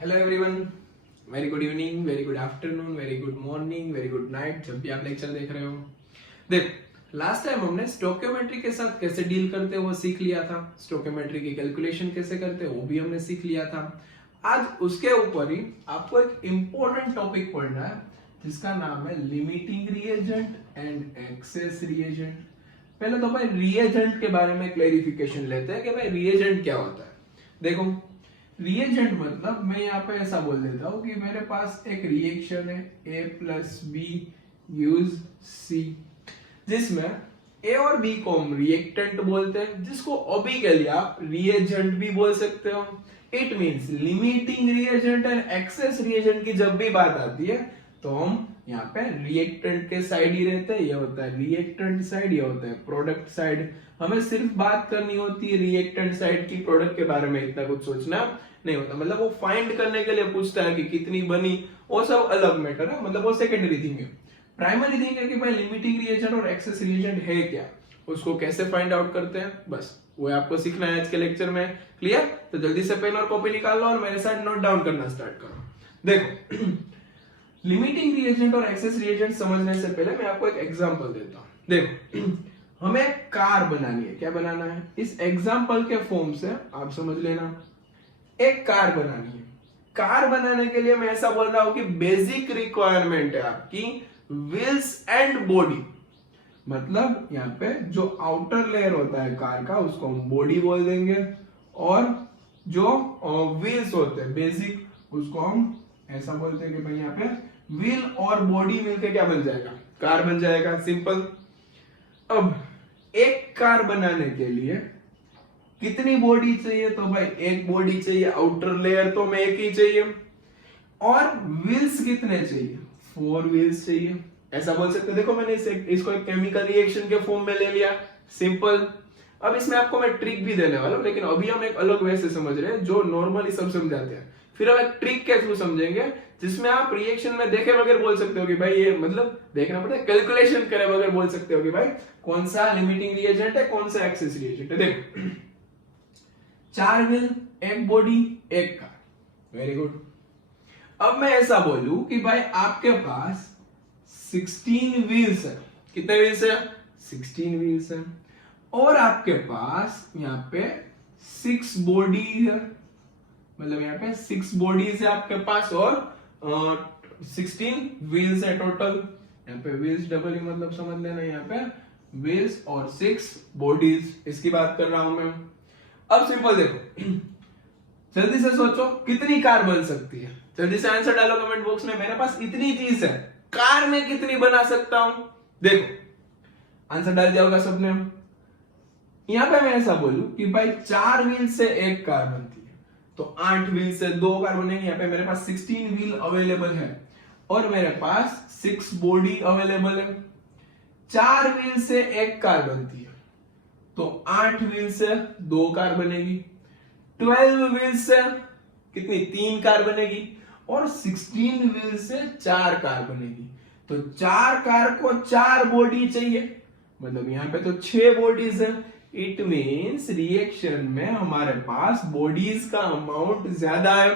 Hello everyone, very good evening, very good afternoon, very good morning, very good night, जब भी आप lecture देख रहे हो। देखो, लास्ट टाइम हमने स्टोकियोमेट्री के साथ कैसे डील करते हैं वो सीख लिया था। स्टोकियोमेट्री की कैलकुलेशन कैसे करते हैं वो भी हमने सीख लिया था। आज उसके ऊपर ही आपको एक इंपॉर्टेंट टॉपिक पढ़ना है जिसका नाम है limiting reagent and access reagent. पहले तो भाई रिएजेंट के बारे में क्लेरिफिकेशन लेते हैं कि भाई रिएजेंट क्या होता है। देखो, रिएजेंट मतलब मैं यहाँ पे ऐसा बोल देता हूँ कि मेरे पास एक रिएक्शन है A plus B use C, जिसमें A और B को हम रिएक्टेंट बोलते हैं, जिसको अभी के लिए आप रिएजेंट भी बोल सकते हो। It means limiting reagent and access reagent की जब भी बात आती है तो हम यहाँ पे रिएक्टेंट के साइड ही रहते हैं। ये होता है रिएक्टेंट साइड, ये होता है प्रोडक्ट साइड। हमें सिर्फ बात करनी होती है रिएक्टेंट साइड की, प्रोडक्ट के बारे में इतना कुछ सोचना नहीं होता। मतलब वो फाइंड करने के लिए पूछता है कि कितनी बनी, वो सब अलग मैटर है, मतलब वो सेकेंडरी थिंग है। प्राइमरी थिंग है कि भाई लिमिटिंग रिएजेंट और एक्सेस रिएजेंट है क्या, उसको कैसे फाइंड आउट करते हैं, बस वो आपको सीखना है आज के लेक्चर में। क्लियर? तो जल्दी से पेन और कॉपी निकाल लो और मेरे साथ नोट डाउन करना स्टार्ट करो। देखो, लिमिटिंग रिएजेंट और एक्सेस रिएजेंट समझने से पहले मैं आपको एक एग्जांपल देता हूं। देखो, हमें कार बनानी है। क्या बनाना है? इस एग्जांपल के फॉर्म से आप समझ लेना, एक कार बनानी है। कार बनाने के लिए मैं ऐसा बोल रहा हूं कि बेसिक रिक्वायरमेंट है आपकी व्हील्स एंड बॉडी। मतलब यहाँ पे जो आउटर लेयर होता है कार का उसको हम बॉडी बोल देंगे, और जो व्हील्स होते हैं बेसिक उसको हम ऐसा बोलते हैं कि भाई यहाँ पे व्हील और बॉडी मिलके क्या बन जाएगा? कार बन जाएगा। सिंपल। अब एक कार बनाने के लिए कितनी बॉडी चाहिए? तो भाई एक बॉडी चाहिए, आउटर लेयर तो में एक ही चाहिए। और व्हील्स कितने चाहिए? 4 व्हील्स चाहिए। ऐसा बोल सकते हैं। देखो, मैंने इसको एक केमिकल रिएक्शन के फॉर्म में ले लिया। सिंपल। अब इसमें आपको मैं ट्रिक भी देने वाला हूं, लेकिन अभी हम एक अलग वे से समझ रहे हैं जो नॉर्मली सब समझाते हैं। फिर हम एक ट्रिक के थ्रू समझेंगे जिसमें आप रिएक्शन में देखे बगैर बोल सकते हो कि भाई ये, मतलब देखना पड़ता है, कैलकुलेशन करे बगैर बोल सकते हो कि भाई कौन सा लिमिटिंग रिएजेंट है, कौन सा एक्सेस रिएजेंट है। देखो, 4 व्हील, एक बॉडी, एक कार। Very good. अब मैं ऐसा बोलूं कि भाई आपके पास 16 व्हील्स है। कितने व्हील्स है? 16 व्हील्स है। और आपके पास यहाँ पे 6 बॉडी है, मतलब यहाँ पे 6 बॉडीज है आपके पास, और 16 व्हील्स है टोटल। यहाँ पे व्हील्स डबल ही मतलब समझ लेना, यहाँ पे व्हील्स और 6 बॉडीज, इसकी बात कर रहा हूं मैं। अब सिंपल देखो, जल्दी से सोचो कितनी कार बन सकती है। जल्दी से आंसर डालो कमेंट बॉक्स में। मेरे पास इतनी चीज है, कार में कितनी बना सकता हूं? देखो, आंसर डाल दिया होगा सबने। यहां पे मैं ऐसा बोलूं कि भाई 4 व्हील से एक कार बनती है, तो 8 व्हील से 2 कार बनेंगे। यहाँ पे मेरे पास 16 व्हील अवेलेबल है और मेरे पास 6 बॉडी अवेलेबल है। 4 व्हील से एक कार बनती है, तो 8 व्हील से 2 कार बनेगी। 12 व्हील से कितनी? 3 कार बनेगी। और 16 व्हील से 4 कार बनेगी। तो 4 कार को 4 बॉडी चाहिए, मतलब यहां पे तो 6 बॉडीज है। इट मींस रिएक्शन में हमारे पास बॉडीज का अमाउंट ज्यादा है।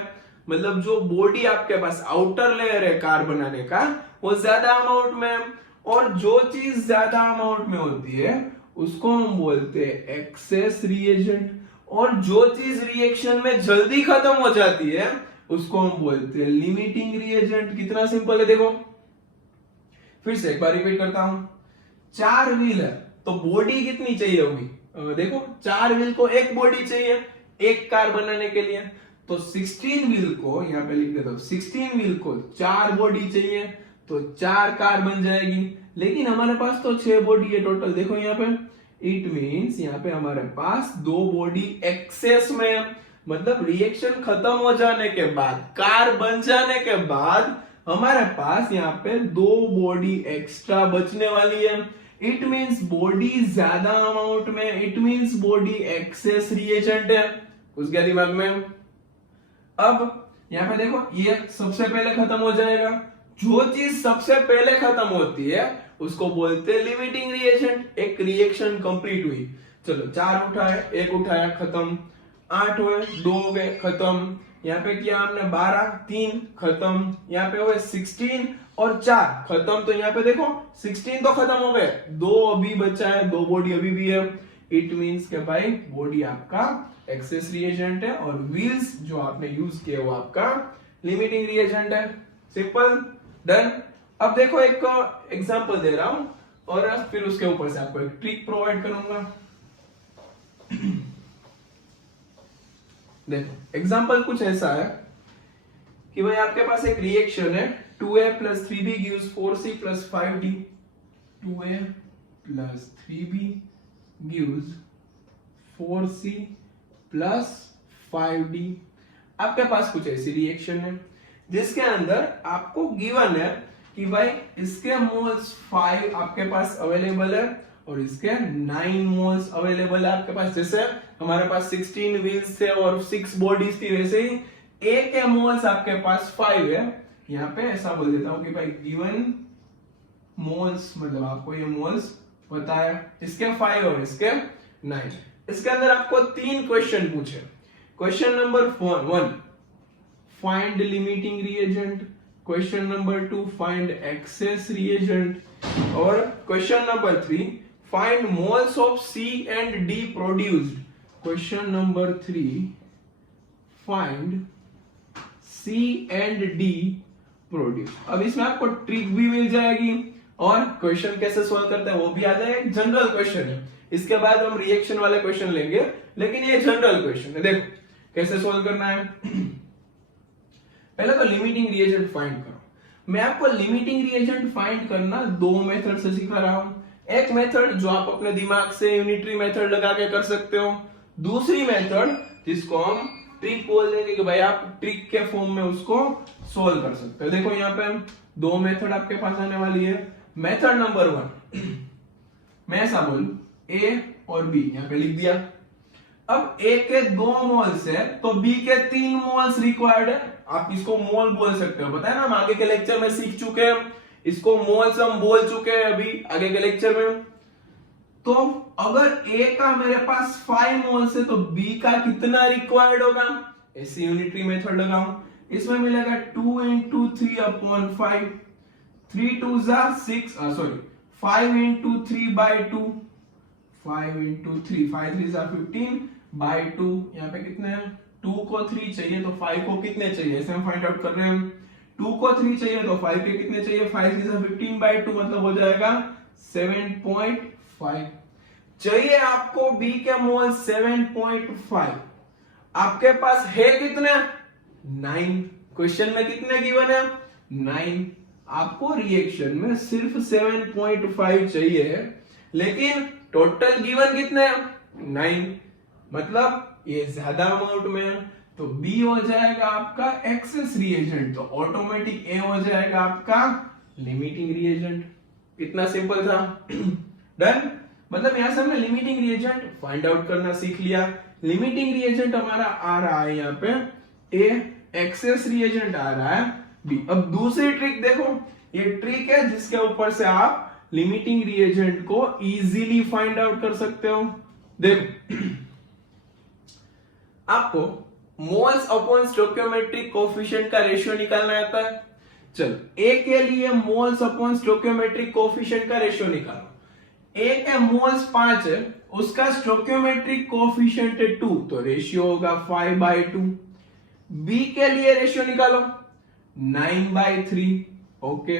मतलब जो बॉडी आपके पास आउटर लेयर है कार बनाने का, वो ज्यादा अमाउंट में है। और जो चीज ज्यादा अमाउंट में होती है उसको हम बोलते हैं एक्सेस रिएजेंट। और जो चीज रिएक्शन में जल्दी खत्म हो जाती है उसको हम बोलते हैं लिमिटिंग रिएजेंट। कितना सिंपल है देखो, फिर से एक बार रिपीट करता हूं। 4 व्हील है तो बॉडी कितनी चाहिए होगी? देखो, 4 व्हील को एक बॉडी चाहिए एक कार बनाने के लिए, तो 16 व्हील को यहां पे लिख देता हूं। 16 व्हील को 4 बॉडी चाहिए तो 4 कार बन जाएगी। लेकिन हमारे पास तो 6 बॉडी है टोटल। देखो यहाँ पे, इट मींस यहाँ पे हमारे पास 2 बॉडी एक्सेस में है। मतलब रिएक्शन खत्म हो जाने के बाद, कार बन जाने के बाद हमारे पास यहाँ पे 2 बॉडी एक्स्ट्रा बचने वाली है। इट मींस बॉडी ज्यादा अमाउंट में, it means body access reagent है। घुस गया दिमाग में? अब यहाँ पे देखो, ये सबसे पहले खत्म हो जाएगा। जो चीज सबसे पहले खत्म होती है उसको बोलते हैं लिमिटिंग रिएजेंट। एक रिएक्शन कंप्लीट हुई, चलो 4 उठाया, 1 उठाया, खत्म। 8 हुए, 2 हो गए, खत्म। यहाँ पे किया हमने 12, 3 खत्म, यहाँ पे हुए 16 और 4 खत्म। तो यहाँ पे देखो 16 तो खत्म हो गए, 2 अभी बचा है, 2 बॉडी अभी भी है। इट मींस के भाई बॉडी आपका एक्सेस रिएजेंट है और व्हील्स जो आपने यूज किया वो आपका लिमिटिंग रिएजेंट है। Simple, done. अब देखो एक एग्जांपल दे रहा हूं और फिर उसके ऊपर से आपको एक ट्रिक प्रोवाइड करूंगा। देखो एग्जांपल कुछ ऐसा है कि भाई आपके पास एक रिएक्शन है 2a plus 3b gives 4c plus 5d। 2a plus 3b gives 4c plus 5d। आपके पास कुछ ऐसी रिएक्शन है जिसके अंदर आपको गिवन है कि भाई इसके मोल्स 5 आपके पास अवेलेबल है और इसके 9 मोल्स अवेलेबल है आपके पास। जैसे हमारे पास 16 व्हील्स थे और 6 बॉडीज थी, वैसे ही A के मोल्स आपके पास 5 है। यहाँ पे ऐसा बोल देता हूं कि भाई गिवन मोल्स, मतलब आपको ये मोल्स पता है, इसके 5 और इसके 9। इसके अंदर आपको 3 क्वेश्चन पूछे। Question number 1 find limiting reagent, question number 2 find excess reagent और question number 3 find moles of C and D produced. Question number 3 find C and D produced. अब इसमें आपको ट्रिक भी मिल जाएगी और क्वेश्चन कैसे सॉल्व करते हैं वो भी आ जाएगा। जनरल क्वेश्चन है, इसके बाद हम रिएक्शन वाले क्वेश्चन लेंगे, लेकिन ये जनरल क्वेश्चन है। देखो कैसे सॉल्व करना है। पहले तो लिमिटिंग रिएजेंट फाइंड करो। मैं आपको लिमिटिंग रिएजेंट फाइंड करना 2 मेथड से सिखा रहा हूं। एक मेथड जो आप अपने दिमाग से यूनिटरी मेथड लगा के कर सकते हो, दूसरी मेथड जिसको हम ट्रिक बोल देंगे कि भाई आप ट्रिक के फॉर्म में उसको सॉल्व कर सकते हो। देखो यहाँ पे 2 मेथड आपके पास आने वाली है। मेथड नंबर 1 मैं ऐसा बोलूं A और B, यहाँ पे लिख दिया। अब A के 2 मोल्स है तो B के 3 मोल्स रिक्वायर्ड है। आप इसको मोल बोल सकते हो, पता है ना, हम आगे के लेक्चर में सीख चुके हैं इसको, मोल्स हम बोल चुके हैं अभी आगे के लेक्चर में। तो अगर A का मेरे पास 5 मोल्स है तो B का कितना रिक्वायर्ड होगा, ऐसी यूनिटरी मेथड लगाऊं। इसमें मिलेगा 2 into 3 upon 5, 3 2 6, sorry 5 into 3 by 2, 5 into 3, 5 3 15 by 2। यहाँ पे कितने हैं, 2 को 3 चाहिए तो 5 को कितने चाहिए, ऐसे हम फाइंड आउट कर रहे हैं। 2 को 3 चाहिए तो 5 के कितने चाहिए, 5 3 15 by 2 मतलब हो जाएगा 7.5। चाहिए आपको B के मोल 7.5, आपके पास है कितने, 9। क्वेश्चन में कितने गिवन है, 9। आपको रिएक्शन में सिर्फ 7.5 चाहिए, लेकिन टोटल गिवन कितने, 9। मतलब ये ज्यादा अमाउंट में है तो B हो जाएगा आपका एक्सेस रिएजेंट, तो ऑटोमेटिक A हो जाएगा आपका लिमिटिंग रिएजेंट। कितना सिंपल था। डन। मतलब यहां से हमने लिमिटिंग रिएजेंट फाइंड आउट करना सीख लिया। लिमिटिंग रिएजेंट हमारा आ रहा है यहाँ पे A, एक्सेस रिएजेंट आ रहा है B। अब दूसरी ट्रिक देखो, ये ट्रिक है जिसके ऊपर से आप लिमिटिंग रिएजेंट को इजीली फाइंड आउट कर सकते हो। देखो आपको मोल्स अपॉन स्टोइकियोमेट्रिक कोएफिशिएंट का रेशियो निकालना आता है। चलो A के लिए मोल्स अपॉन स्टोइकियोमेट्रिक कोएफिशिएंट का रेशियो निकालो। A के मोल्स 5 है, उसका स्टोइकियोमेट्रिक कोएफिशिएंट है 2, तो रेशियो होगा 5/2। B के लिए रेशियो निकालो 9/3। ओके,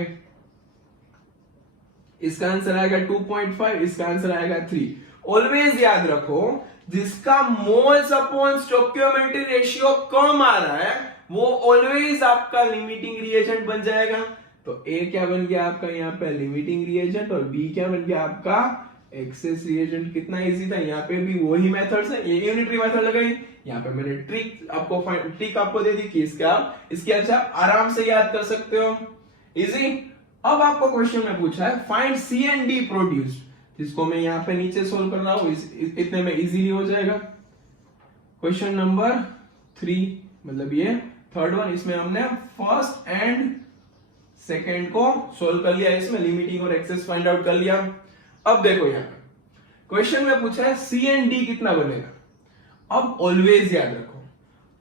इसका आंसर आएगा 2.5, इसका आंसर आएगा 3। ऑलवेज याद रखो जिसका मोल्स अपॉन स्टोइकियोमेट्रिक रेशियो कम आ रहा है वो ऑलवेज आपका लिमिटिंग रिएजेंट बन जाएगा। तो A क्या बन गया आपका यहाँ पे लिमिटिंग रिएजेंट और B क्या बन गया आपका एक्सेस रिएजेंट। कितना इजी था। यहाँ पे भी वही मेथड्स है, ये यूनिटरी मेथड लगाई, यहाँ पे मैंने ट्रिक आपको दे दी कि इसके अच्छा आराम से याद कर सकते हो, इजी। अब आपको क्वेश्चन में पूछा है find C and D produced, जिसको मैं यहाँ पे नीचे सोल्व कर रहा हूँ, इतने में इजीली हो जाएगा। क्वेश्चन नंबर 3, मतलब ये थर्ड वन, इसमें हमने फर्स्ट एंड सेकेंड को सोल्व कर लिया, इसमें लिमिटिंग और एक्सेस फाइंड आउट कर लिया। अब देखो यहाँ पे क्वेश्चन में पूछा है C and D कितना बनेगा। अब ऑलवेज याद रखो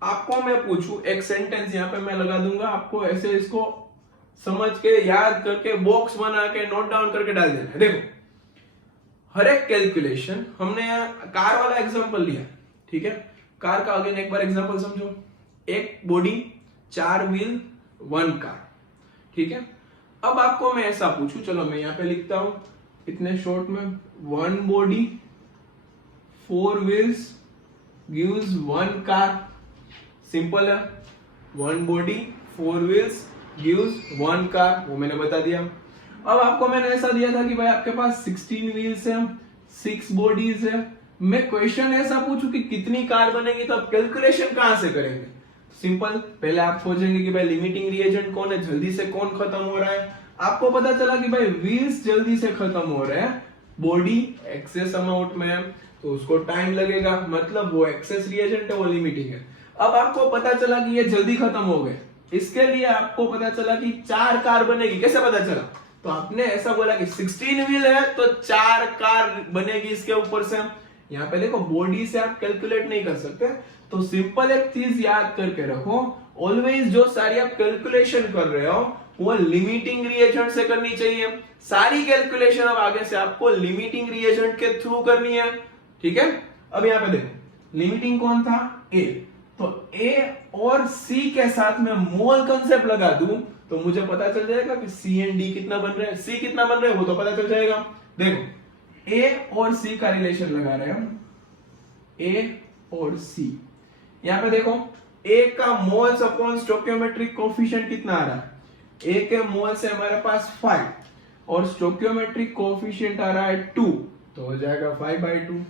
आपको मैं पूछूं एक सेंटेंस, यहाँ पे मैं लगा दूंगा, आपको ऐसे इसको समझ के याद करके बॉक्स बना के नोट डाउन करके डाल देना है। देखो हर एक कैलकुलेशन, हमने कार वाला एग्जांपल लिया, ठीक है, कार का अगेन एक बार एग्जांपल समझो। एक बॉडी, 4 व्हील, 1 कार, ठीक है। अब आपको मैं ऐसा पूछूं, चलो मैं यहाँ पे लिखता हूं इतने शॉर्ट में, 1 body 4 wheels gives 1 car. Simple है, 1 बॉडी 4 व्हील्स गिव्स 1 कार, वो मैंने बता दिया। अब आपको मैंने ऐसा दिया था कि भाई आपके पास 16 व्हील्स है, 6 बॉडीज है, मैं क्वेश्चन ऐसा पूछूं कि कितनी कार बनेगी, तो आप कैलकुलेशन कहां से करेंगे? सिंपल, पहले आप सोचेंगे कि भाई लिमिटिंग रिएजेंट कौन है, जल्दी से कौन खत्म हो रहा है। आपको पता चला कि भाई व्हील्स जल्दी से खत्म हो रहे हैं, बॉडी एक्सेस अमाउंट में है तो उसको टाइम लगेगा, मतलब वो एक्सेस रिएजेंट है, वो लिमिटिंग है। अब आपको पता चला कि ये जल्दी खत्म हो गए, इसके लिए आपको पता चला कि 4 कार बनेगी। कैसे पता चला? तो आपने ऐसा बोला कि 16 व्हील है तो 4 कार बनेगी इसके ऊपर से। यहाँ पे देखो बॉडी से आप कैलकुलेट नहीं कर सकते, तो सिंपल एक चीज याद करके रखो, ऑलवेज जो सारी आप कैलकुलेशन कर रहे हो वो लिमिटिंग रिएजेंट से करनी चाहिए। सारी कैलकुलेशन अब आगे से आपको लिमिटिंग रिएजेंट के थ्रू करनी है, ठीक है। अब यहाँ पे देखो लिमिटिंग कौन था? ए, तो ए और सी के साथ में मोल कंसेप्ट लगा दूं तो मुझे पता चल जाएगा कि सी एंड डी कितना बन रहा है, सी कितना बन रहा है वो तो पता चल जाएगा। देखो ए और सी का रिलेशन लगा रहे हैं, ए और सी। यहां पे देखो ए का मोल्स अपॉन स्टोइकियोमेट्रिक कोएफिशिएंट कितना आ रहा है? ए के मोल से हमारे पास 5 और स्टोइकियोमेट्रिक कोएफिशिएंट आ रहा है 2, तो हो जाएगा 5/2।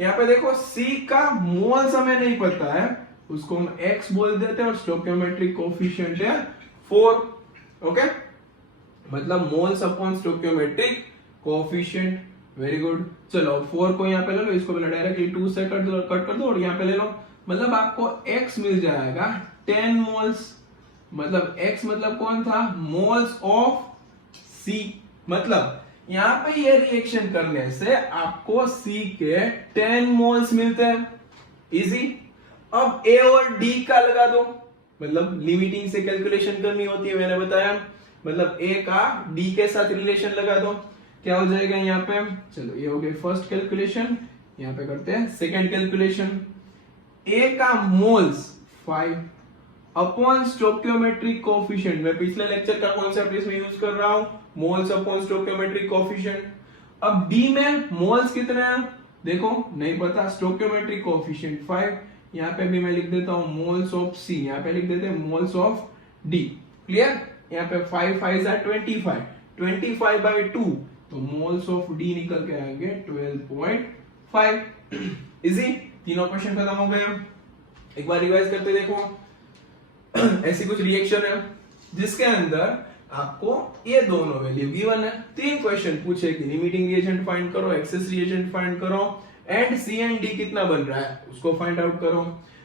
यहाँ पे देखो सी का मोल्स हमें नहीं पता है, उसको हम x बोल देते हैं और स्टोइकियोमेट्रिक कोएफिशिएंट है 4, ओके, मतलब moles upon stoichiometric coefficient. Very good. चलो 4 को यहाँ पे ले लो, इसको पहले डायरेक्टली 2 से कट कर दो और यहाँ पे ले लो, मतलब आपको x मिल जाएगा 10 मोल्स। मतलब x मतलब कौन था? Moles of C। मतलब यहाँ पे ये रिएक्शन करने से आपको C के 10 मोल्स मिलते हैं, इजी। अब A और D का लगा दो, मतलब लिमिटिंग से कैलकुलेशन करनी होती है, मैंने बताया, मतलब A का D के साथ रिलेशन लगा दो, क्या हो जाएगा यहाँ पे? चलो ये हो गई फर्स्ट कैलकुलेशन, यहाँ पे करते हैं सेकेंड कैलकुलेशन। A का मोल्स 5 अपॉन स्टोइकियोमेट्रिक कोएफिशिएंट, मैं पिछले लेक्चर का कॉन्सेप्ट इसमें यूज कर रहा हूं, मोल्स अपॉन स्टोइकियोमेट्रिक कोएफिशिएंट। अब D में मोल्स कितने हैं देखो, नहीं पता, स्टोइकियोमेट्रिक कोएफिशिएंट 5, यहाँ पे भी मैं लिख देता हूं मोल्स ऑफ C, यहाँ पे लिख देते हैं मोल्स ऑफ D। क्लियर? यहाँ पे 5 5 are 25, 25/2, तो मोल्स ऑफ D निकल के आएंगे 12.5। इजी, तीनों क्वेश्चन खत्म हो गए। एक बार रिवाइज करते देखो। ऐसी कुछ रिएक्शन है जिसके अंदर आपको ये दोनों वैल्यू गिवन है, 3 क्वेश्चन पूछे कि लिमिटिंग रिएजेंट फाइंड करो, एक्सेस रिएजेंट फाइंड करो एंड सी एंड डी कितना बन रहा है उसको फाइंड आउट करो।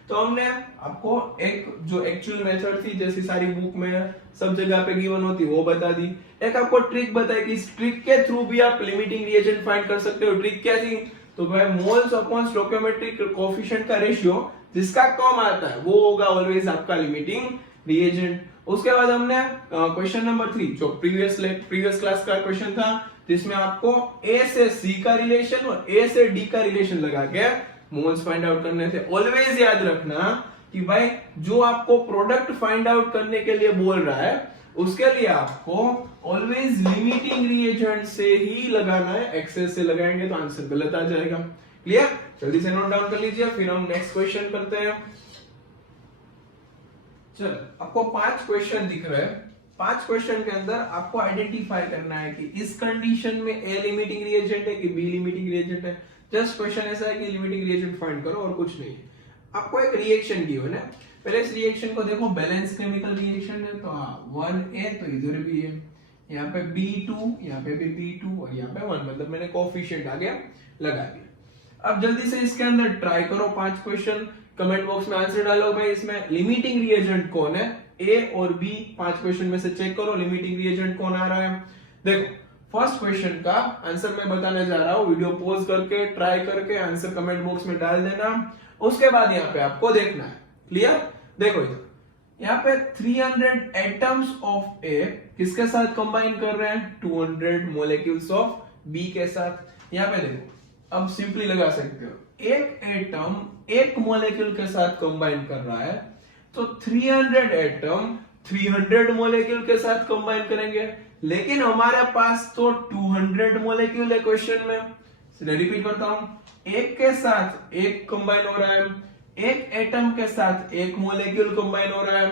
तो हमने आपको एक जो एक्चुअल मेथड थी, जैसी सारी बुक में सब जगह पे गिवन होती वो बता दी। एक आपको ट्रिक बताई कि इस ट्रिक के थ्रू भी आप लिमिटिंग रिएजेंट फाइंड कर सकते हो। ट्रिक क्या थी? तो भाई मोल्स अपॉन स्टोइकियोमेट्रिक कोएफिशिएंट का रेशियो जिसका कम आता है वो होगा ऑलवेज आपका लिमिटिंग रिएजेंट। उसके बाद हमने क्वेश्चन नंबर 3 जो प्रीवियस क्लास का क्वेश्चन था, जिसमें आपको ए से सी का रिलेशन और ए से डी का रिलेशन लगा के मोल्स फाइंड आउट करने थे। ऑलवेज याद रखना कि भाई जो आपको प्रोडक्ट फाइंड आउट करने के लिए बोल रहा है उसके लिए आपको ऑलवेज लिमिटिंग रिएजेंट से ही लगाना है, एक्सेस से लगाएंगे तो आंसर गलत आ जाएगा। क्लियर? जल्दी से नोट डाउन कर लीजिए, फिर हम नेक्स्ट क्वेश्चन करते हैं। चलो आपको 5 क्वेश्चन दिख रहे हैं, 5 क्वेश्चन के अंदर आपको आइडेंटिफाई करना है कि इस कंडीशन में ए लिमिटिंग रिएजेंट है कि बी लिमिटिंग रिएजेंट है। जस्ट क्वेश्चन ऐसा है कि लिमिटिंग रिएजेंट फाइंड करो और कुछ नहीं है। आपको एक रिएक्शन गिवन है, पहले इस रिएक्शन को देखो, बैलेंस केमिकल रिएक्शन है तो 1A तो इधर भी है, यहाँ पे B2, यहाँ पे भी B2 और यहाँ पे 1, मतलब मैंने कोएफिशिएंट आ गया लगा दिया। अब जल्दी से इसके अंदर ट्राई करो 5 क्वेश्चन, कमेंट बॉक्स में आंसर डालो भाई इसमें लिमिटिंग रिएजेंट कौन है, ए और बी। 5 क्वेश्चन में से चेक करो लिमिटिंग रिएजेंट कौन आ रहा है। देखो फर्स्ट क्वेश्चन का आंसर मैं बताने जा रहा हूं, वीडियो पॉज करके ट्राई करके आंसर कमेंट बॉक्स में डाल देना। उसके बाद यहाँ पे आपको देखना है क्लियर? देखो इधर यहाँ पे 300 एटम्स ऑफ ए किसके साथ कंबाइन कर रहे हैं? 200 मोलेक्यूल्स ऑफ बी के साथ। यहाँ पे देखो अब सिंपली लगा सकते हो, एक एटम एक मोलेक्यूल के साथ कंबाइन कर रहा है तो 300 एटम 300 मोलेक्यूल के साथ कंबाइन करेंगे, लेकिन हमारे पास तो 200 मोलेक्यूल है क्वेश्चन में। रिपीट करता हूं, एक के साथ एक कंबाइन हो रहा है, एक एटम के साथ एक मोलेक्यूल कंबाइन हो रहा है,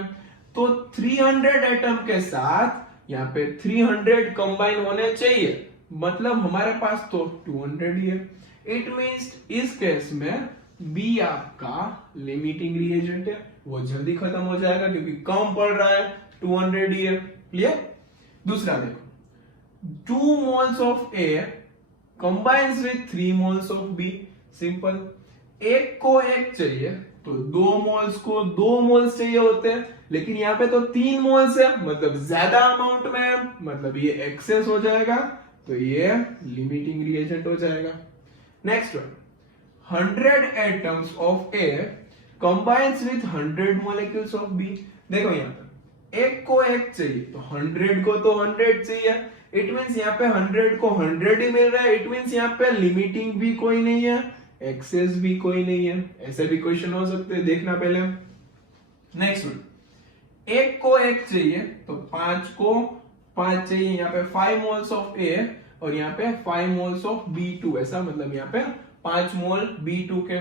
तो 300 एटम के साथ यहाँ पे 300 कंबाइन होने चाहिए, मतलब हमारे पास तो 200 ही है। इट मींस इस केस में बी आपका लिमिटिंग रिएजेंट है, वो जल्दी खत्म हो जाएगा क्योंकि कम पड़ रहा है, 200 ही है। क्लियर? दूसरा देखो, 2 moles of A combines with 3 moles of B। Simple, एक को एक चाहिए तो 2 moles को 2 moles चाहिए होते हैं, लेकिन यहाँ पे तो 3 moles है, मतलब ज्यादा अमाउंट में है, मतलब ये एक्सेस हो जाएगा, तो ये लिमिटिंग रिएजेंट हो जाएगा। Next one, 100 atoms of A combines with 100 molecules of B। देखो यहाँ पर एक को एक चाहिए तो 100 को तो 100 चाहिए, इट मींस यहाँ पे 100 को 100 ही मिल रहा है, इट मींस यहाँ पे लिमिटिंग भी कोई नहीं है, एक्सेस भी कोई नहीं है। ऐसे भी क्वेश्चन हो सकते हैं, देखना पहले। नेक्स्ट वन, एक को एक चाहिए तो 5 को 5 चाहिए, यहाँ पे 5 moles of A और यहाँ पे 5 moles of B2, ऐसा मतलब यहाँ पे 5 मोल B2 के।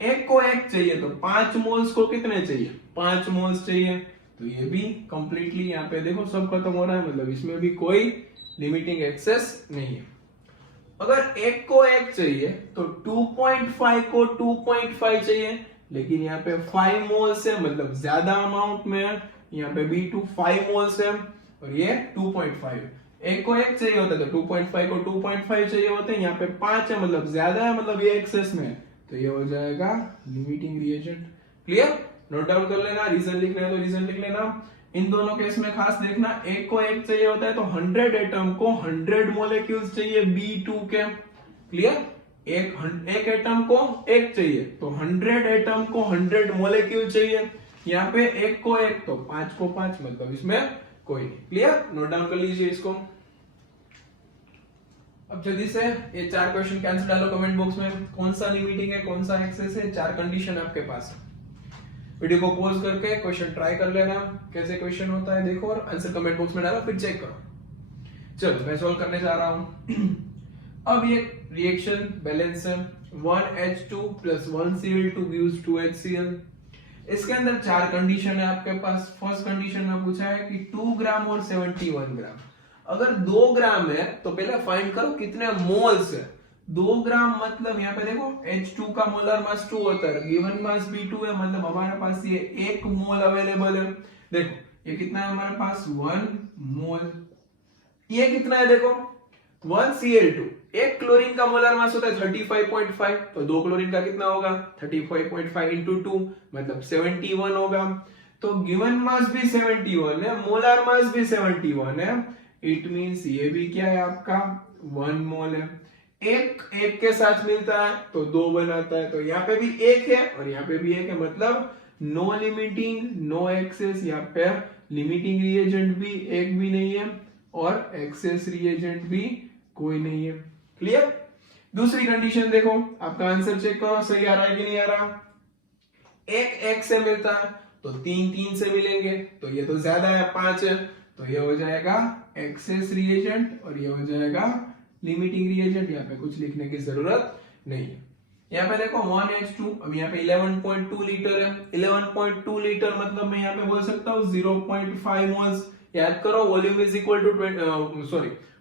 एक को एक चाहिए तो 5 मोल्स को कितने चाहिए? 5 मोल्स चाहिए, तो ये भी कंप्लीटली यहाँ पे देखो सब खत्म हो रहा है, मतलब इसमें भी कोई लिमिटिंग एक्सेस नहीं है। अगर एक को एक चाहिए तो 2.5 को 2.5 चाहिए, लेकिन यहाँ पे 5 मोल्स है, मतलब ज्यादा अमाउंट में है, यहाँ पे B2 5 मोल्स है और ये 2.5। एक को एक चाहिए होता है तो 2.5 को 2.5 चाहिए होते हैं, यहाँ पे 5 है, मतलब ज्यादा है, मतलब ये एक्सेस में है, तो ये हो जाएगा limiting reagent. Clear? Note down कर लेना, रीजन लिखना है तो रीजन लिख लेना। इन दोनों केस में खास देखना, एक को एक चाहिए होता है तो 100 एटम को 100 मोलेक्यूल्स चाहिए B2 के। क्लियर? एक एटम को एक चाहिए तो 100 एटम को 100 मोलेक्यूल चाहिए, यहाँ पे एक को एक तो 5 को 5, मतलब इसमें कोई नहीं। क्लियर? नोट डाउन कर लीजिए इसको। अब जल्दी से ये 4 क्वेश्चन के आंसर डालो कमेंट बॉक्स में, कौन सा लिमिटिंग है, कौन सा एक्सेस है, 4 कंडीशन आपके पास है। वीडियो को पॉज करके क्वेश्चन ट्राई कर लेना, कैसे क्वेश्चन होता है देखो, और आंसर कमेंट बॉक्स में डालो, फिर चेक करो। चलो मैं सॉल्व करने जा रहा हूं। अब ये रिएक्शन बैलेंस है, 1H2 + 1Cl2 gives 2HCl। इसके अंदर 4 कंडीशन है आपके पास। फर्स्ट कंडीशन में पूछा है कि 2 ग्राम और 71 ग्राम। अगर 2 ग्राम है तो पहले फाइंड करो कितने मोल्स है। 2 ग्राम मतलब यहाँ पे देखो H2 का मोलर मास 2 होता है, गिवन मास B2 है, मतलब हमारे पास ये 1 मोल अवेलेबल है। देखो ये कितना है हमारे पास, 1 मोल। ये कितना है देखो, 1Cl2। एक क्लोरीन का मोलर मास होता है 35.5, तो 2 क्लोरीन का कितना होगा, 35.5 into 2 मतलब 71 होगा। तो गिवन मास भी 71 है, मोलर मास भी 71 है, इट मींस ये भी क्या है आपका 1 मोल है। एक के साथ मिलता है तो 2 बनाता है, तो यहाँ पे भी 1 है और यहाँ पे भी 1 है, मतलब नो लिमिटिंग नो एक्सेस। यहाँ पे लिमिटिंग रिएजेंट भी एक भी नहीं है और एक्सेस रिएजेंट भी कोई नहीं है। क्लियर? दूसरी कंडीशन देखो, आपका आंसर चेक करो सही आ रहा है कि नहीं आ रहा। एक से मिलता है तो 3 से मिलेंगे, तो ये तो ज्यादा है, 5 है, तो ये हो जाएगा एक्सेस रिएजेंट और ये हो जाएगा लिमिटिंग रिएजेंट। यहाँ पे कुछ लिखने की जरूरत नहीं है। यहाँ पे देखो 1H2, अब यहाँ पे 11.2 लीटर है। 11.2 लीटर मतलब मैं यहाँ पे बोल सकता हूँ 0.5 मोल्स। याद करो, volume is equal to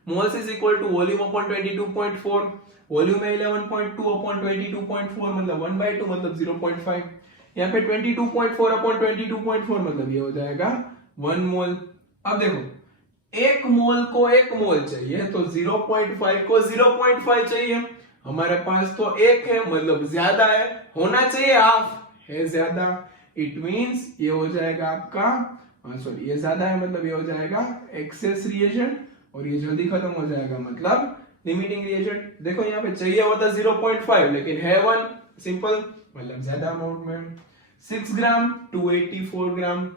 moles is equal to volume upon 22.4। Volume है 11.2 अपॉन 22.4 मतलब 1/2 मतलब 0.5। यहाँ पे 22.4 अपॉन 22.4 मतलब ये हो जाएगा 1 मोल। अब देखो एक मोल को 1 मोल चाहिए तो 0.5 को 0.5 चाहिए, हमारे पास तो 1 है, मतलब ज्यादा है, होना चाहिए हाफ, है ज्यादा, इट मींस ये हो जाएगा आपका सॉरी ये ज्यादा है, मतलब ये हो जाएगा एक्सेस रिएजेंट और ये जल्दी खत्म हो जाएगा, मतलब लिमिटिंग रिएजेंट। देखो यहाँ पे चाहिए होता 0.5 लेकिन है 1, सिंपल, मतलब ज्यादा अमाउंट में। 6 ग्राम 284 ग्राम।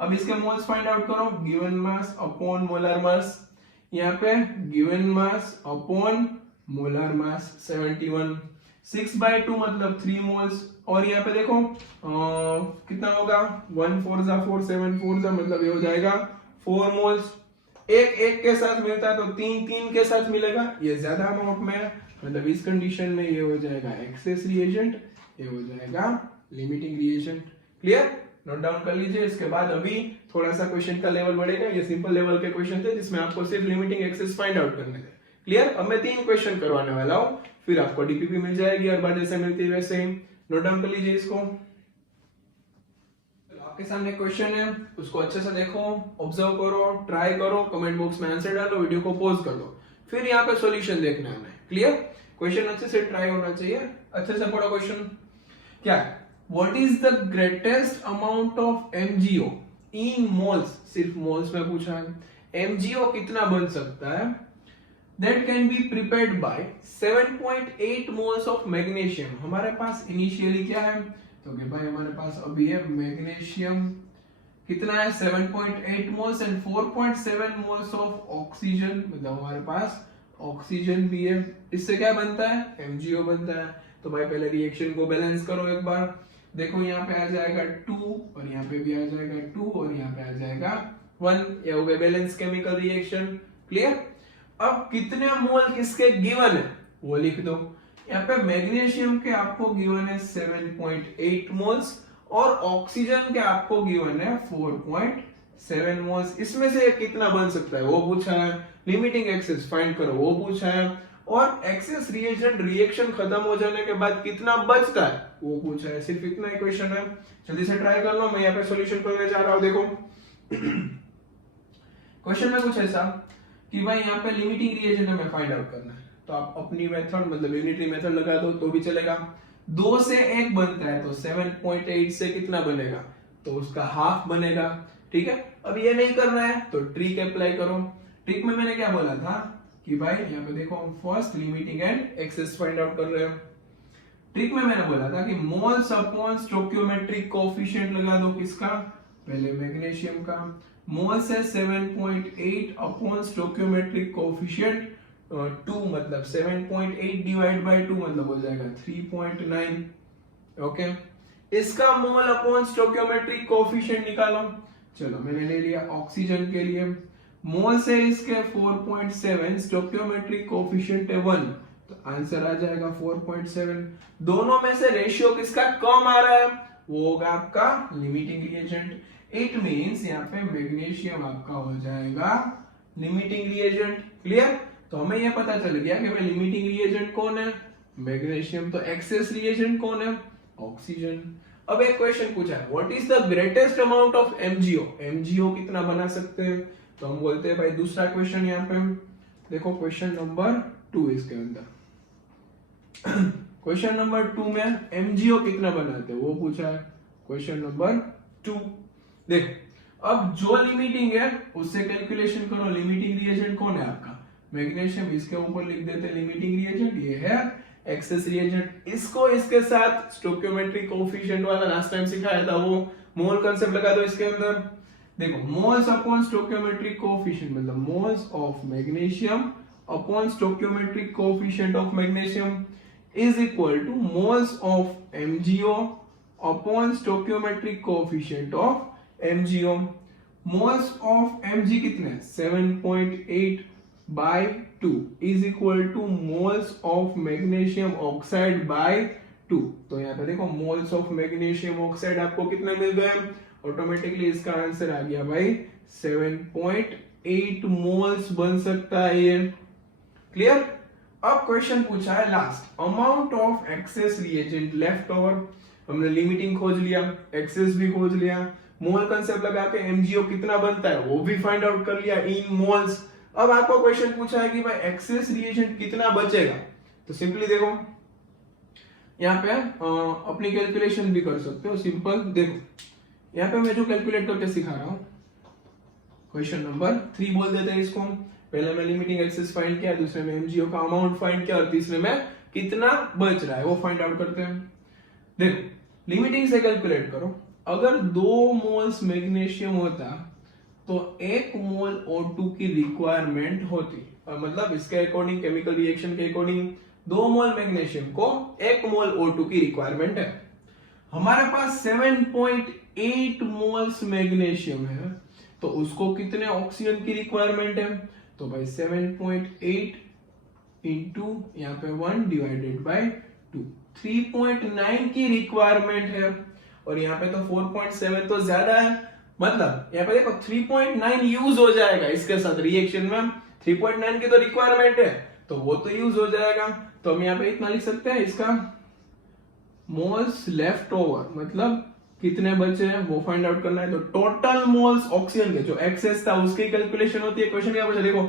अब इसके मोल्स फाइंड आउट करो, गिवन मास अपॉन मोलर मास। यहाँ पे गिवन मास अपॉन मोलर मास 71। 6/2 मतलब 3 मोल्स। और यहाँ पे देखो कितना होगा, 1 4 जा 4 7 4 जा मतलब ये हो जाएगा 4 मोल्स। एक एक के साथ मिलता है तो 3 3 के साथ मिलेगा, ये ज्यादा अमाउंट में है, मतलब इस कंडीशन में ये हो जाएगा एक्सेस रिएजेंट, ये हो जाएगा limiting reagent. Clear, note down कर लीजिए। इसके बाद अभी थोड़ा सा क्वेश्चन का लेवल बढ़ेगा, ये सिंपल लेवल के क्वेश्चन थे जिसमें आपको सिर्फ लिमिटिंग एक्सेस फाइंड आउट करने थे। क्लियर, अब मैं 3 क्वेश्चन करवाने वाला हूँ, फिर आपको डीपीपी मिल जाएगी और बाद जैसे मिलती है वैसे ही। नोट डाउन कर लीजिए इसको। आपके सामने क्वेश्चन है, उसको अच्छे से देखो, ऑब्जर्व करो, ट्राई करो, कमेंट बॉक्स में आंसर डालो, वीडियो को पॉज कर दो, फिर यहाँ पे सॉल्यूशन देखना है हमें। क्लियर, क्वेश्चन अच्छे से ट्राई होना चाहिए, अच्छे से पढ़ो क्वेश्चन। क्या है, what is the greatest amount of MgO in moles, सिर्फ मोल्स में पूछा है, एमजीओ कितना बन सकता है, that can be prepared by 7.8 moles of magnesium। हमारे पास इनिशियली क्या है, तो कि भाई हमारे पास अभी है मैग्नीशियम कितना है 7.8 moles and 4.7 moles of oxygen, मतलब हमारे पास ऑक्सीजन भी है। इससे क्या बनता है, एमजीओ बनता है। तो भाई पहले रिएक्शन को बैलेंस करो एक बार, देखो यहाँ पे आ जाएगा 2 और यहाँ पे भी आ जाएगा 2 और यहाँ पे आ जाएगा 1, ये हो गया बैलेंस केमिकल रिएक्शन। क्लियर, अब कितने मोल किसके गिवन है वो लिख दो। यहाँ पे मैग्नीशियम के आपको गिवन है 7.8 मोल्स और ऑक्सीजन के आपको गिवन है 4.7 मोल्स। इसमें से कितना बन सकता है वो पूछा है, लिमिटिंग एक्सेस फाइंड करो वो पूछा है, और एक्सेस रिएजेंट रिएक्शन खत्म हो जाने के बाद कितना बचता है वो पूछा है। सिर्फ इतना ही क्वेश्चन है, जल्दी से ट्राई कर लो। मैं यहाँ पे सॉल्यूशन करने जा रहा हूँ। देखो क्वेश्चन में कुछ ऐसा कि भाई यहाँ पे लिमिटिंग रिएजेंट हमें फाइंड आउट करना है, तो आप अपनी मेथड मतलब यूनिटरी मेथड लगा दो तो भी चलेगा। 2 से 1 बनता है तो 7.8 से कितना बनेगा, तो उसका हाफ बनेगा। ठीक है, अब ये नहीं करना है तो ट्रिक अप्लाई करो। ट्रिक में मैंने क्या बोला था कि भाई यहाँ पे देखो हम first limiting and excess find out कर रहे हैं। ट्रिक में मैंने बोला था कि मोल्स अपॉन स्टोइकियोमेट्रिक कोएफिशिएंट लगा दो, किसका, पहले मैग्नीशियम का। मोल्स है 7.8 अपॉन स्टोइकियोमेट्रिक कोएफिशिएंट 2, मतलब 7.8 डिवाइड बाय 2 मतलब हो जाएगा 3.9। ओके, इसका मोल अपॉन स्टोइकियोमेट्रिक कोएफिशिएंट निकालो। चलो मैंने ले लिया ऑक्सीजन के लिए, मोल से इसके 4.7, स्टोइकियोमेट्रिक कोएफिशिएंट है 1, तो आंसर आ जाएगा 4.7। दोनों में से रेशियो किसका कम आ रहा है, वो होगा आपका लिमिटिंग रिएजेंट। इट मींस यहाँ पे मैग्नीशियम आपका हो जाएगा लिमिटिंग रिएजेंट। क्लियर, तो हमें यह पता चल गया कि भाई लिमिटिंग रिएजेंट कौन है, मैग्नीशियम, तो एक्सेस रिएजेंट कौन है, ऑक्सीजन। अब एक क्वेश्चन पूछा है, what is the greatest amount of MgO, MgO कितना बना सकते हैं, तो हम बोलते हैं भाई दूसरा क्वेश्चन। यहाँ पे देखो क्वेश्चन नंबर 2 इसके अंदर क्वेश्चन नंबर 2 में एमजीओ कितना बनाते हैं वो पूछा है, क्वेश्चन नंबर 2। देखो अब जो लिमिटिंग है उससे कैलकुलेशन करो। लिमिटिंग रिएजेंट कौन है आपका, मैग्नीशियम, इसके ऊपर लिख देते लिमिटिंग रिएजेंट, ये है एक्सेस रिएजेंट। इसको इसके साथ स्टोइकियोमेट्रिक कोएफिशिएंट वाला लास्ट टाइम सिखाया था वो मोल कांसेप्ट लगा दो इसके अंदर। देखो मोल्स अपॉन स्टोइकियोमेट्रिक कोएफिशिएंट मतलब moles of magnesium upon stoichiometric coefficient of magnesium is equal to moles of MgO upon stoichiometric coefficient of MgO। moles of Mg कितने 7.8 by 2 is equal to moles of magnesium oxide by 2। तो यहाँ पे देखो moles of magnesium oxide आपको कितने मिल गए, automatically इसका answer आ गया भाई 7.8 मोल्स बन सकता है ये। क्लियर, अब क्वेश्चन पूछा है last, amount of access reagent left over. हमने लिमिटिंग खोज लिया, एक्सेस भी खोज लिया, मोल कांसेप्ट लगा के एमजीओ कितना बनता है वो भी फाइंड आउट कर लिया इन मोल्स। अब आपको क्वेश्चन पूछा है कि भाई एक्सेस रिएजेंट कितना बचेगा, तो सिंपली देखो यहाँ पे अपनी कैलकुलेशन भी कर सकते हो। सिंपल देखो यहाँ पे मैं जो कैलकुलेट करके सिखा रहा हूँ, क्वेश्चन नंबर 3 बोल देते हैं इसको। पहले में लिमिटिंग एक्सेस फाइंड किया, दूसरे में एमजीओ का अमाउंट फाइंड किया और तीसरे में कितना बच रहा है वो फाइंड आउट करते हैं। देखो लिमिटिंग से कैलकुलेट करो, अगर 2 मोल्स मैग्नीशियम होता तो 1 मोल O2 की रिक्वायरमेंट होती, और मतलब इसके अकॉर्डिंग, केमिकल रिएक्शन के अकॉर्डिंग 2 मोल मैग्नीशियम को 1 मोल O2 की रिक्वायरमेंट है। हमारे पास 7.8 मोल्स मैग्नीशियम है, तो उसको कितने ऑक्सीजन की रिक्वायरमेंट है? तो भाई 7.8 इंटू यहाँ पे 1 डिवाइडेड बाय 2, 3.9 की रिक्वायरमेंट है, और यहाँ पे तो 4.7 तो ज्यादा है, मतलब यहाँ पे देखो 3.9 यूज हो जाएगा इसके साथ रिएक्शन में, 3.9 की तो रिक्वायरमेंट है तो वो तो यूज हो जाएगा। तो हम यहाँ पे इतना लिख सकते हैं, इसका मोल्स लेफ्ट ओवर मतलब कितने बचे हैं वो फाइंड आउट करना है। तो टोटल मोल्स ऑक्सीजन के जो एक्सेस था उसकी कैलकुलेशन होती है। क्वेश्चन क्या पूछा देखो,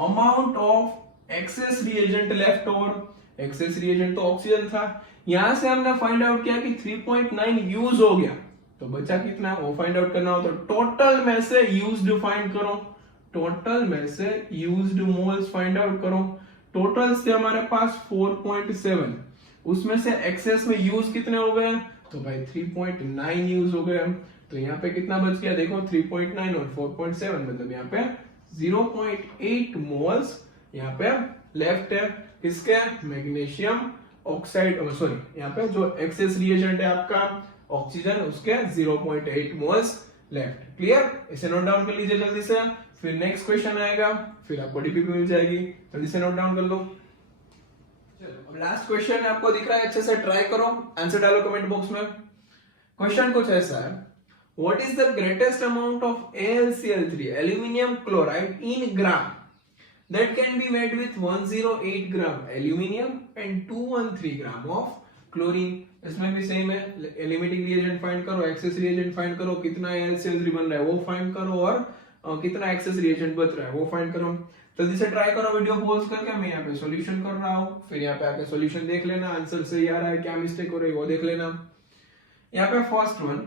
amount of access reagent left over, access reagent तो ऑक्सीजन था, यहां से हमने फाइंड आउट किया कि 3.9 यूज हो गया, तो बचा कितना वो फाइंड आउट करना हो। तो टोटल में से यूज्ड फाइंड करो, टोटल में से यूज्ड मोल्स फाइंड आउट करो। टोटल से हमारे पास 4.7, उसमें से एक्सेस में यूज कितने हो गए? तो भाई 3.9 यूज हो गए। तो यहाँ पे कितना बच गया देखो, 3.9 और 4.7 मतलब यहाँ पे 0.8 मोल्स यहाँ पे लेफ्ट है, इसके मैग्नीशियम ऑक्साइड, सॉरी यहाँ पे जो एक्सेस रिएजेंट है आपका ऑक्सीजन, उसके 0.8 मोल्स लेफ्ट। क्लियर? इसे नोट डाउन कर लीजिए जल्दी से, फिर नेक्स्ट क्वेश्चन आएगा, फिर आपको डीपीपी मिल जाएगी, जल्दी से नोट डाउन कर लो। अब लास्ट क्वेश्चन आपको दिख रहा है, अच्छे से ट्राई करो, आंसर डालो कमेंट बॉक्स में। क्वेश्चन कुछ ऐसा है, what is the greatest amount of AlCl3 aluminium chloride in gram that can be made with 108 gram aluminium and 213 gram of chlorine। इसमें भी सेम है, लिमिटिंग रिएजेंट फाइंड करो, एक्सेस रिएजेंट फाइंड करो, कितना AlCl3 बन रहा है वो फाइंड करो, और कितना एक्सेस रिएजेंट बच रहा है वो फाइंड करो। जल्दी से ट्राई करो, वीडियो पॉज करके, मैं यहाँ पे सॉल्यूशन कर रहा हूँ, फिर यहाँ पे आके सॉल्यूशन देख लेना, आंसर सही आ रहा है, क्या मिस्टेक हो रही है वो देख लेना। यहाँ पे फर्स्ट वन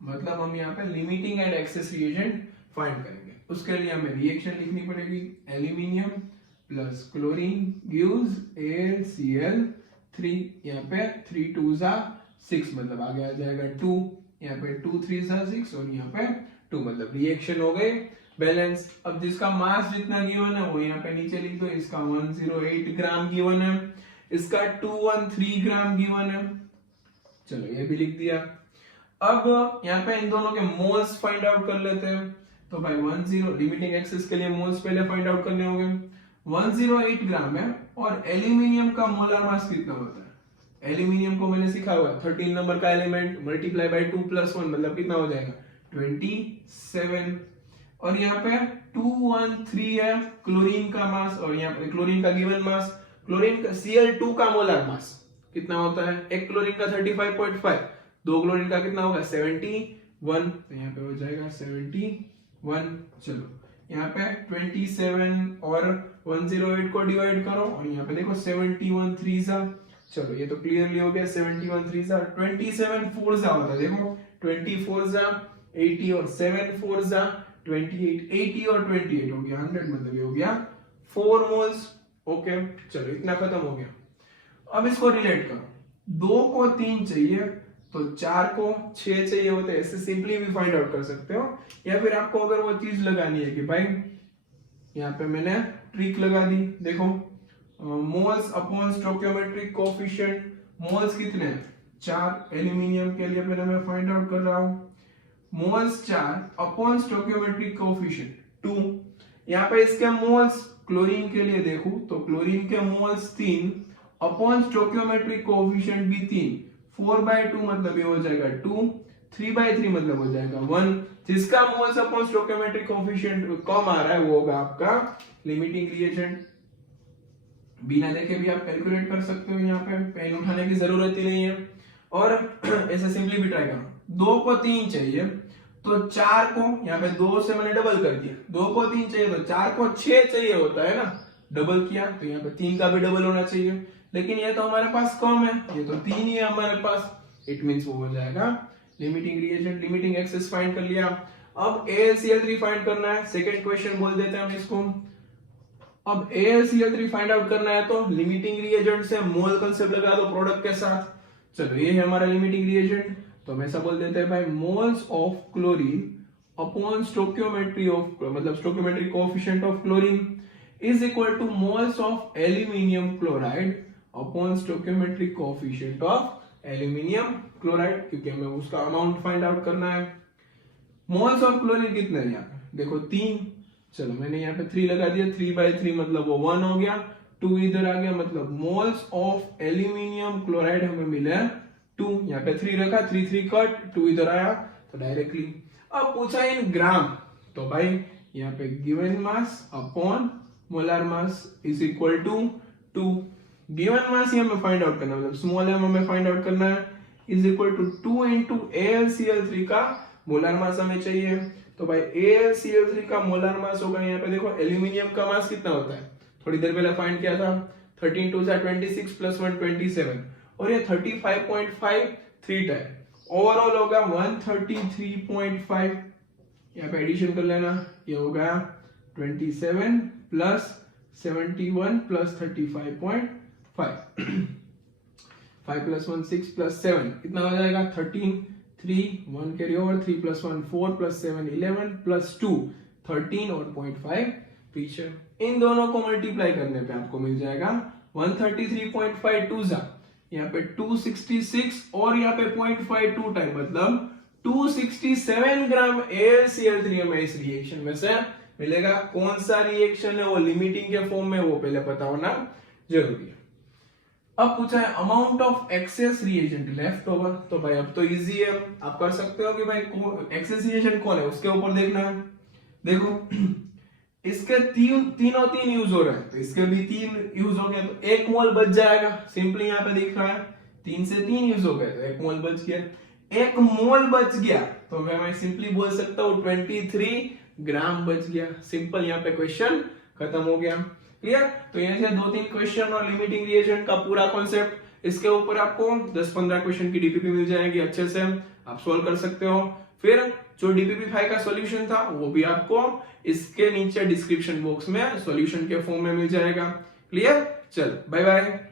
मतलब हम यहाँ पे limiting and access reagent find करेंगे, उसके लिए हमें रिएक्शन लिखनी पड़ेगी, aluminium plus chlorine gives AlCl3, यहाँ पे 3 2 6 मतलब आगे आ जाएगा 2, यहाँ पे 2 3 6 और यहाँ पे 2 मतलब रिएक्शन हो गई बैलेंस। अब जिसका मास जितना गिवन है वो यहाँ पे नीचे लिख दो, इसका 108 ग्राम गिवन है, इसका 213 ग्राम गिवन है, चलो ये भी लिख दिया। अब यहाँ पे इन दोनों के मोल्स फाइंड आउट कर लेते हैं। तो भाई 10 लिमिटिंग एक्सेस के लिए मोल्स पहले फाइंड आउट करने होंगे। 108 ग्राम है, और एल्यूमिनियम का मोलर मास कितना होता है? एल्यूमिनियम को मैंने सिखा हुआ है 13 नंबर का एलिमेंट मल्टीप्लाई बाय 2 + 1 मतलब कितना हो जाएगा 27, और यहाँ पे 213 है क्लोरीन का मास, और यहाँ पे क्लोरीन का गिवन मास, क्लोरीन का Cl2 का मोलर मास कितना होता है? एक क्लोरीन का 35.5, दो क्लोरीन का कितना होगा 71, तो यहाँ पे हो जाएगा 71। चलो यहाँ पे 27 और 108 को डिवाइड करो, और यहाँ पे देखो 71 3 सा, चलो ये तो क्लियरली हो गया 71 3 सा, 27 4 सा होता है देखो, 24 सा 80 और 7 4 सा 28, 80 और 28 हो गया 100 मतलब ये हो गया 4 मोल्स। ओके चलो इतना खत्म हो गया। अब इसको रिलेट करो, 2 को 3 चाहिए तो 4 को 6 चाहिए होते हैं, ऐसे सिंपली भी फाइंड आउट कर सकते हो, या फिर आपको अगर वो चीज लगानी है कि भाई यहाँ पे मैंने ट्रिक लगा दी, देखो moles upon stoichiometric coefficient, moles कितने हैं 4, एल्यूमिनियम के लिए पहले मैं फाइंड आउट कर रहा हूं, मोल्स 4 अपॉन स्टोइकियोमेट्रिक कोएफिशिएंट 2, यहाँ पे इसके मोल्स क्लोरीन के लिए देखूं तो क्लोरीन के मोल्स 3 अपॉन स्टोइकियोमेट्रिक कोएफिशिएंट भी 3, 4/2 मतलब ये हो जाएगा 2, 3/3 मतलब हो जाएगा 1, जिसका मोल्स अपॉन स्टोइकियोमेट्रिक कोएफिशिएंट कम आ रहा है वो होगा आपका लिमिटिंग रिएजेंट। बिना देखे भी आप कैलकुलेट कर सकते हो, यहाँ पे पेन उठाने की जरूरत ही नहीं है। और ऐसे सिंपली भी ट्राई करो, 2 को 3 चाहिए तो 4 को यहाँ पे 2 से मैंने डबल कर दिया, 2 को 3 चाहिए तो 4 को 6 चाहिए होता है ना, डबल किया तो यहाँ पे 3 का भी डबल होना चाहिए, लेकिन ये तो हमारे पास कम है, ये तो 3 ही है हमारे पास, इट मींस वो हो जाएगा limiting reagent. Limiting excess find कर लिया, अब AlCl3 फाइंड करना है, सेकंड क्वेश्चन बोल देते हैं हम इसको। अब AlCl3 फाइंड आउट करना है तो लिमिटिंग रिएजेंट से मोल कांसेप्ट लगा दो प्रोडक्ट के साथ, चलो ये है हमारा लिमिटिंग रिएजेंट, तो हम ऐसा बोल देते हैं भाई moles of chlorine upon stoichiometry of मतलब stoichiometry coefficient of chlorine is equal to moles of aluminium chloride upon stoichiometry coefficient of aluminium chloride, क्योंकि हमें उसका अमाउंट फाइंड आउट करना है। मोल्स ऑफ क्लोरीन कितने हैं यहाँ पे, देखो 3, चलो मैंने यहाँ पे 3 लगा दिया, 3/3 मतलब वो 1 हो गया, 2 इधर आ गया, मतलब मोल्स ऑफ एल्यूमिनियम क्लोराइड हमें मिले 2, यहाँ पे 3 रखा, 3 कट, 2 इधर आया, तो डायरेक्टली। अब पूछा इन ग्राम, तो भाई यहाँ पे given mass upon molar mass is equal to 2। Given mass ही हमें फाइंड आउट करना है, मतलब स्मॉल एम हमें फाइंड आउट करना है, is equal to 2 into AlCl3 का मोलर मास हमें चाहिए। तो भाई AlCl3 का मोलर मास होगा, यहाँ पे देखो एल्यूमिनियम का मास कितना होता है, थोड़ी देर पहले फाइंड किया था, 13 2 26 प्लस 1 27, और ये 35.53 है, ओवरऑल होगा 133.5। यहाँ पे एडिशन कर लेना, ये होगा 27 प्लस 71 प्लस 35.5 5 प्लस 1 6 प्लस 7 कितना हो जाएगा 13, 3 1 carry over, 3 plus 1 4 plus 7 11 plus 2 13 और 0.5 पीछे। इन दोनों को मल्टीप्लाई करने पे आपको मिल जाएगा 133.5 2 यहाँ पे 266 और यहाँ पे 0.52 टाइम मतलब 267 ग्राम AlCl3 हमें इस रिएक्शन में से मिलेगा। कौन सा रिएक्शन है वो लिमिटिंग के फॉर्म में, वो पहले पता होना जरूरी है। अब पूछा है amount of access reagent left over, तो भाई अब तो इजी है, आप कर सकते हो कि भाई एक्सेस रिएजेंट कौन है उसके ऊपर देखना है। देखो इसके तीनों यूज हो रहे हैं, तो इसके भी 3 यूज हो गए, तो 1 मोल बच जाएगा। सिंपली यहाँ पे दिख रहा है 3 से 3 यूज हो गए, तो 1 मोल बच गया। 1 मोल बच गया तो मैं सिंपली बोल सकता हूँ 23 ग्राम बच गया। सिंपल, यहाँ पे क्वेश्चन खत्म हो गया। क्लियर? तो यहाँ से 2-3 क्वेश्चन और लिमिटिंग रिएजेंट का पूरा कॉन्सेप्ट, इसके ऊपर आपको 10-15 क्वेश्चन की डीपीपी मिल जाएगी, अच्छे से आप सोल्व कर सकते हो। फिर जो डीपीपी 5 का सॉल्यूशन था वो भी आपको इसके नीचे डिस्क्रिप्शन बॉक्स में सॉल्यूशन के फॉर्म में मिल जाएगा। क्लियर? चल बाय बाय।